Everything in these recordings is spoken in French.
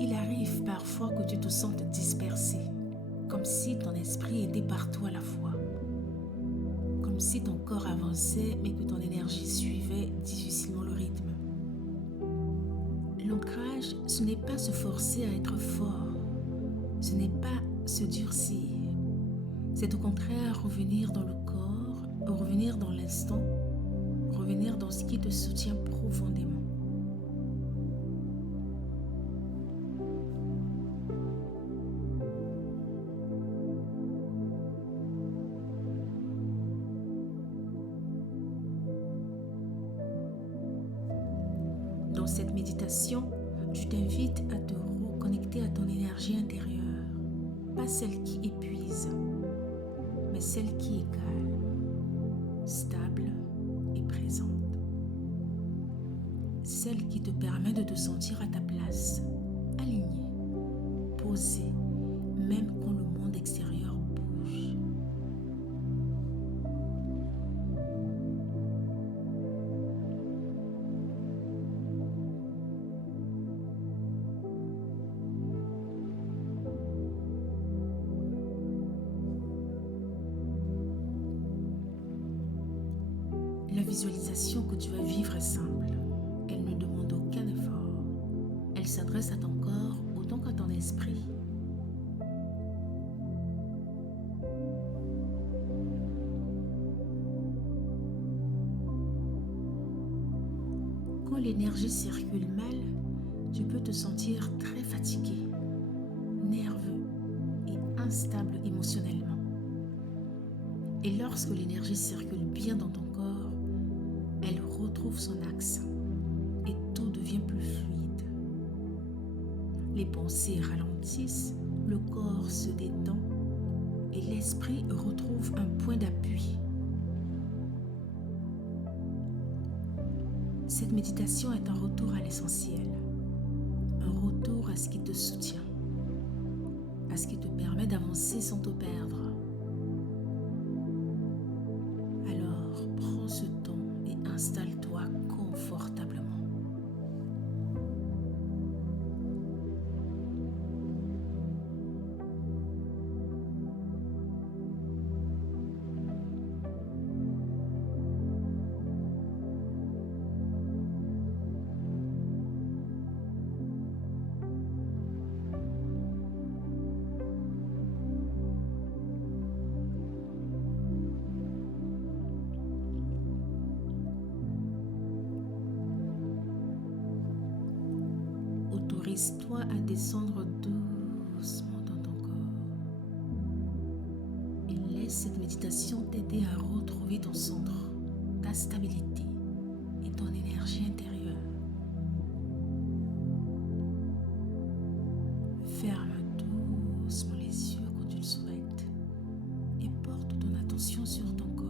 Il arrive parfois que tu te sentes dispersé, comme si ton esprit était partout à la fois, comme si ton corps avançait mais que ton énergie suivait difficilement le rythme. L'ancrage, ce n'est pas se forcer à être fort, ce n'est pas se durcir, c'est au contraire revenir dans le corps, revenir dans l'instant, revenir dans ce qui te soutient profondément. Dans cette méditation, je t'invite à te reconnecter à ton énergie intérieure, pas celle qui épuise, mais celle qui est calme, stable et présente. Celle qui te permet de te sentir à ta place, aligné, posé, même quand le monde extérieur bouge. La visualisation que tu vas vivre est simple. Elle ne demande aucun effort. Elle s'adresse à ton corps autant qu'à ton esprit. Quand l'énergie circule mal, tu peux te sentir très fatigué, nerveux et instable émotionnellement. Et lorsque l'énergie circule bien dans ton corps, elle retrouve son axe et tout devient plus fluide. Les pensées ralentissent, le corps se détend et l'esprit retrouve un point d'appui. Cette méditation est un retour à l'essentiel, un retour à ce qui te soutient, à ce qui te permet d'avancer sans te perdre. Alors, prends ce temps et installe-toi confortablement. Autorise-toi à descendre doucement dans ton corps et laisse cette méditation t'aider à retrouver ton centre, ta stabilité et ton énergie intérieure. Ferme doucement les yeux quand tu le souhaites et porte ton attention sur ton corps.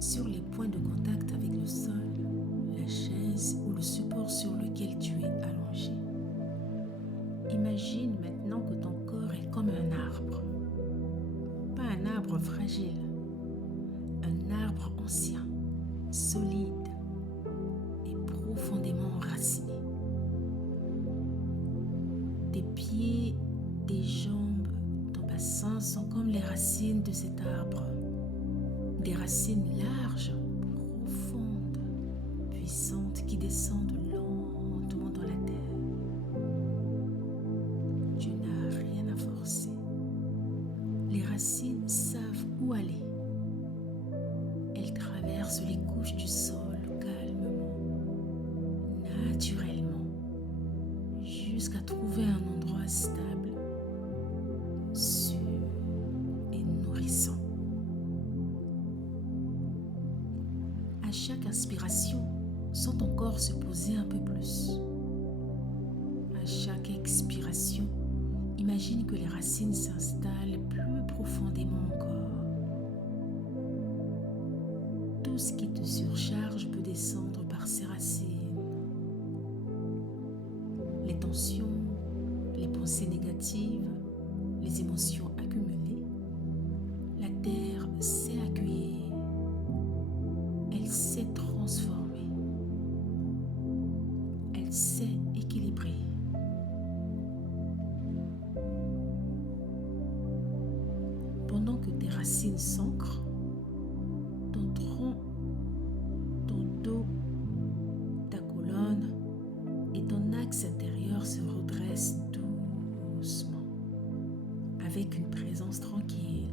Sur les points de contact avec le sol, la chaise ou le support sur lequel tu es allongé. Imagine maintenant que ton corps est comme un arbre. Pas un arbre fragile, un arbre ancien, solide et profondément enraciné. Tes pieds, tes jambes, ton bassin sont comme les racines de cet arbre. Des racines larges, profondes, puissantes qui descendent lentement dans la terre. Tu n'as rien à forcer. Les racines savent où aller. Elles traversent les couches du sol calmement, naturellement, jusqu'à trouver un endroit stable, sûr et nourrissant. À chaque inspiration, sens ton corps se poser un peu plus. À chaque expiration, imagine que les racines s'installent plus profondément encore. Tout ce qui te surcharge peut descendre par ces racines. Les tensions, les pensées négatives, les émotions accumulées, la terre sait accueillir. racines s'ancrent, ton tronc, ton dos, ta colonne et ton axe intérieur se redressent doucement, avec une présence tranquille.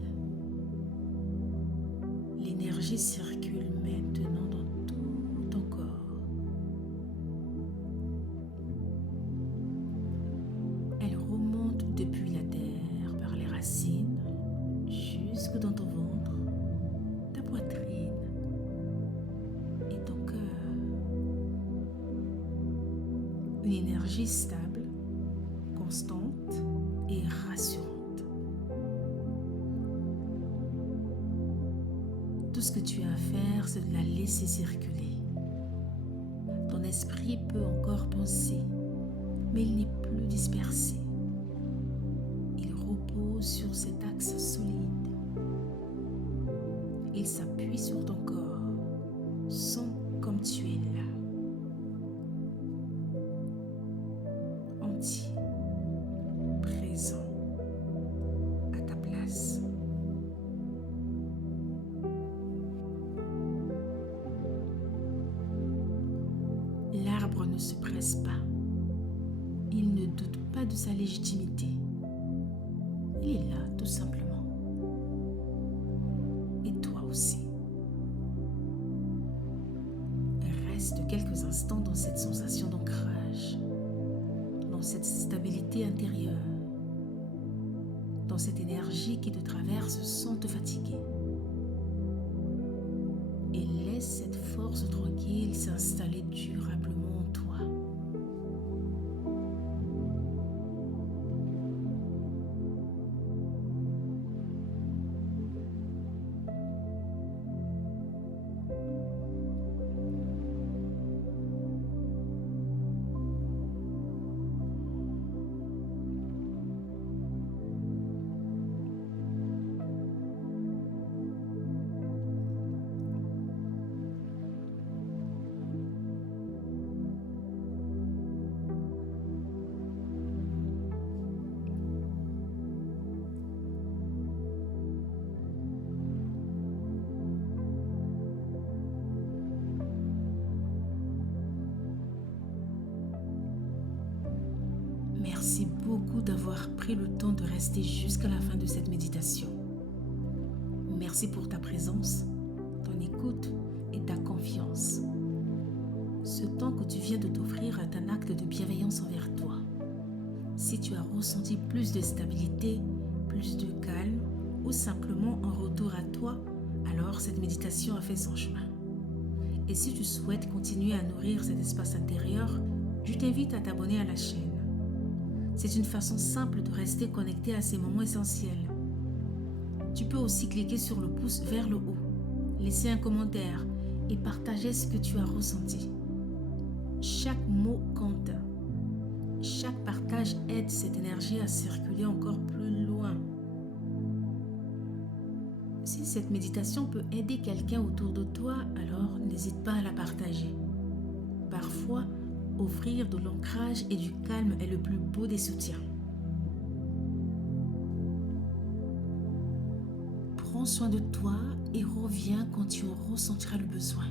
L'énergie circule maintenant dans tout ton corps. Elle remonte depuis la terre par les racines jusque dans ton ventre, ta poitrine et ton cœur. Une énergie stable, constante et rassurante. Tout ce que tu as à faire, c'est de la laisser circuler. Ton esprit peut encore penser, mais il n'est plus dispersé. Il repose sur cet axe solide. Il s'appuie sur ton corps. Sens comme tu es là. Entier, présent, à ta place. L'arbre ne se presse pas. Il ne doute pas de sa légitimité. Il est là, tout simplement. Et toi aussi. Reste quelques instants dans cette sensation d'ancrage, dans cette stabilité intérieure, dans cette énergie qui te traverse sans te fatiguer. Et laisse cette force tranquille s'installer durablement en toi. Merci beaucoup d'avoir pris le temps de rester jusqu'à la fin de cette méditation. Merci pour ta présence, ton écoute et ta confiance. Ce temps que tu viens de t'offrir est un acte de bienveillance envers toi. Si tu as ressenti plus de stabilité, plus de calme ou simplement un retour à toi, alors cette méditation a fait son chemin. Et si tu souhaites continuer à nourrir cet espace intérieur, je t'invite à t'abonner à la chaîne. C'est une façon simple de rester connecté à ces moments essentiels. Tu peux aussi cliquer sur le pouce vers le haut, laisser un commentaire et partager ce que tu as ressenti. Chaque mot compte. Chaque partage aide cette énergie à circuler encore plus loin. Si cette méditation peut aider quelqu'un autour de toi, alors n'hésite pas à la partager. Parfois, offrir de l'ancrage et du calme est le plus beau des soutiens. Prends soin de toi et reviens quand tu en ressentiras le besoin.